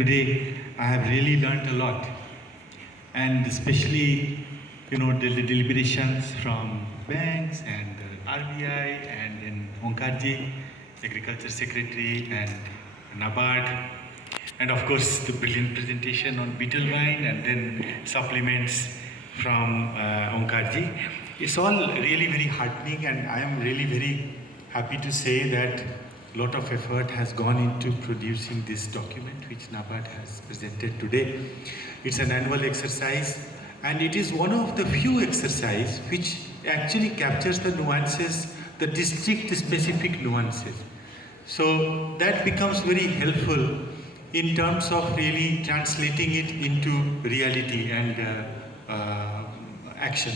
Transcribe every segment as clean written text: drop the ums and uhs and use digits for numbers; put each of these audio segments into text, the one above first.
today I have really learned a lot, and especially the deliberations from banks and RBI and in Onkarji, Agriculture Secretary, and Nabard, and of course the brilliant presentation on beetle wine and then supplements from Onkarji. It's all really very heartening, and I am really very happy to say that a lot of effort has gone into producing this document which Nabard has presented today. It's an annual exercise, and it is one of the few exercises which actually captures the nuances, the district-specific nuances. So that becomes very helpful in terms of really translating it into reality and action.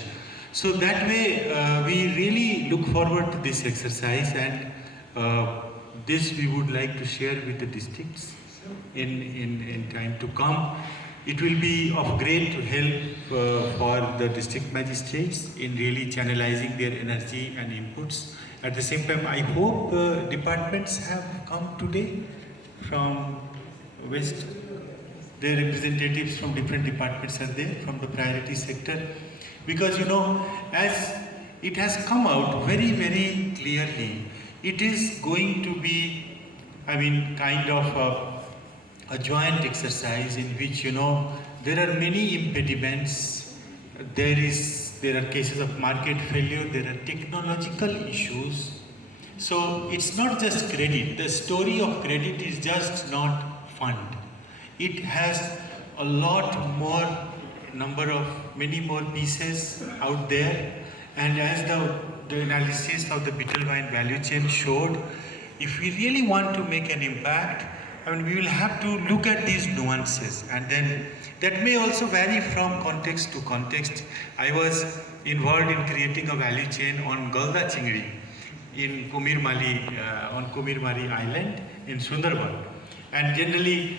So that way we really look forward to this exercise, and this we would like to share with the districts in time to come. It will be of great help for the district magistrates in really channelizing their energy and inputs. At the same time, I hope departments have come today from West. Their representatives from different departments are there from the priority sector. Because as it has come out very, very clearly, it is going to be, kind of a joint exercise in which, there are many impediments. There are cases of market failure, there are technological issues. So it's not just credit. The story of credit is just not fund. It has a lot more many more pieces out there, and as the analysis of the beetle wine value chain showed, if we really want to make an impact, we will have to look at these nuances, and then that may also vary from context to context. I was involved in creating a value chain on Galda Chingri in on Kumirmali Island in Sundarban, and generally,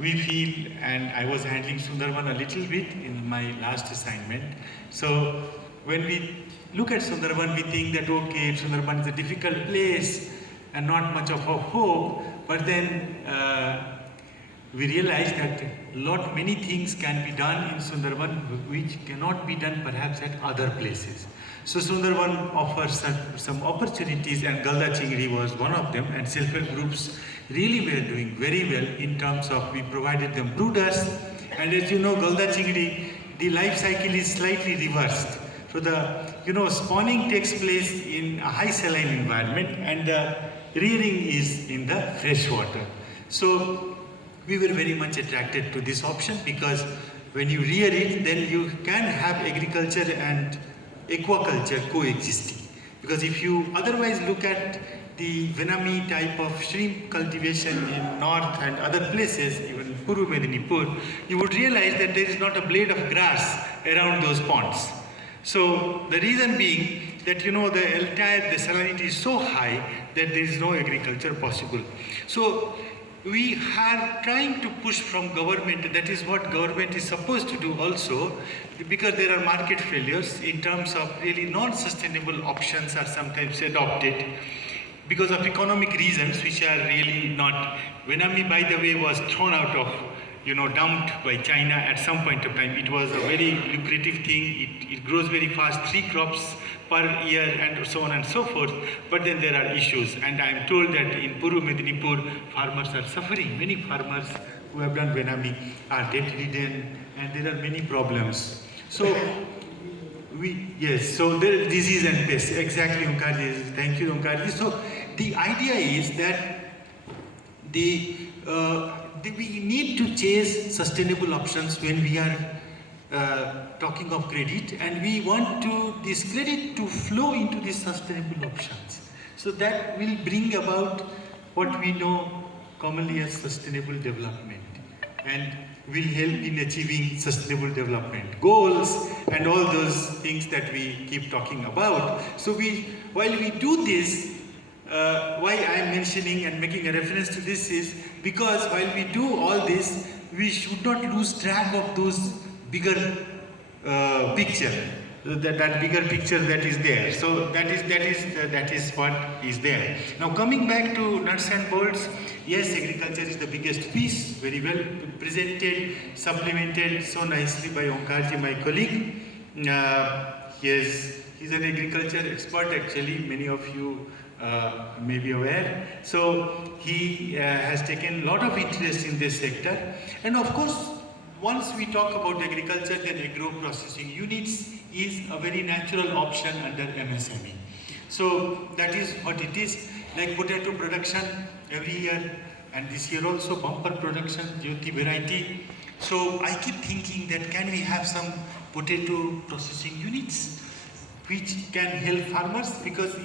we feel, and I was handling Sundarban a little bit in my last assignment. So when we look at Sundarban, we think that okay, Sundarban is a difficult place and not much of a hope, but then we realized that many things can be done in Sundarban which cannot be done perhaps at other places. So Sundarban offers some opportunities, and Galda Chingri was one of them, and self-help groups really were doing very well in terms of we provided them brooders, and as you know, Galda Chingri, the life cycle is slightly reversed. So the spawning takes place in a high saline environment, and the rearing is in the fresh water. So we were very much attracted to this option, because when you rear it, then you can have agriculture and aquaculture coexisting. Because if you otherwise look at the Venami type of shrimp cultivation in north and other places, even Puru Medinipur, you would realize that there is not a blade of grass around those ponds. So the reason being that the salinity is so high that there is no agriculture possible. So we are trying to push from government. That is what government is supposed to do also, because there are market failures in terms of really non-sustainable options are sometimes adopted because of economic reasons which are really not. Venami, by the way, was thrown out of, dumped by China at some point of time. It was a very lucrative thing. It grows very fast, 3 crops per year and so on and so forth. But then there are issues, and I am told that in Puru Medinipur, farmers are suffering. Many farmers who have done Venami are debt-ridden, and there are many problems. So so there is disease and pests. Exactly, Onkarji. Thank you, Onkarji. So the idea is that we need to chase sustainable options when we are talking of credit, and we want this credit to flow into these sustainable options. So that will bring about what we know commonly as sustainable development, and will help in achieving sustainable development goals and all those things that we keep talking about. So while we do this, why I am mentioning and making a reference to this is because while we do all this, we should not lose track of those bigger picture. that bigger picture that is there. So that is what is there. Now coming back to nuts and bolts, yes, agriculture is the biggest piece, very well presented, supplemented so nicely by Omkarji, my colleague. Yes, he's an agriculture expert actually, many of you may be aware. So he has taken a lot of interest in this sector, and of course once we talk about agriculture, then agro-processing units is a very natural option under MSME. So that is what it is, like potato production every year, and this year also bumper production, Jyoti variety. So I keep thinking that can we have some potato processing units which can help farmers, because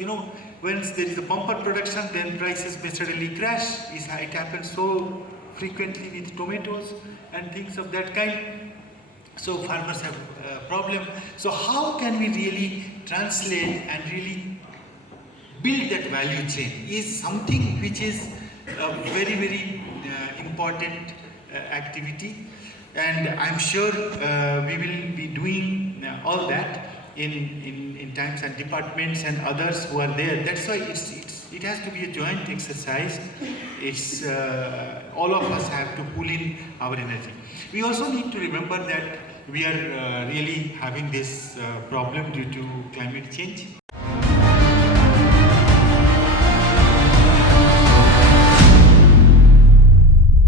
once there is a bumper production, then prices may suddenly crash. It happens so frequently with tomatoes and things of that kind. So farmers have a problem. So how can we really translate and really build that value chain is something which is a very, very important activity. And I'm sure we will be doing all that in times, and departments and others who are there. That's why it has to be a joint exercise. It's all of us have to pull in our energy. We also need to remember that we are really having this problem due to climate change.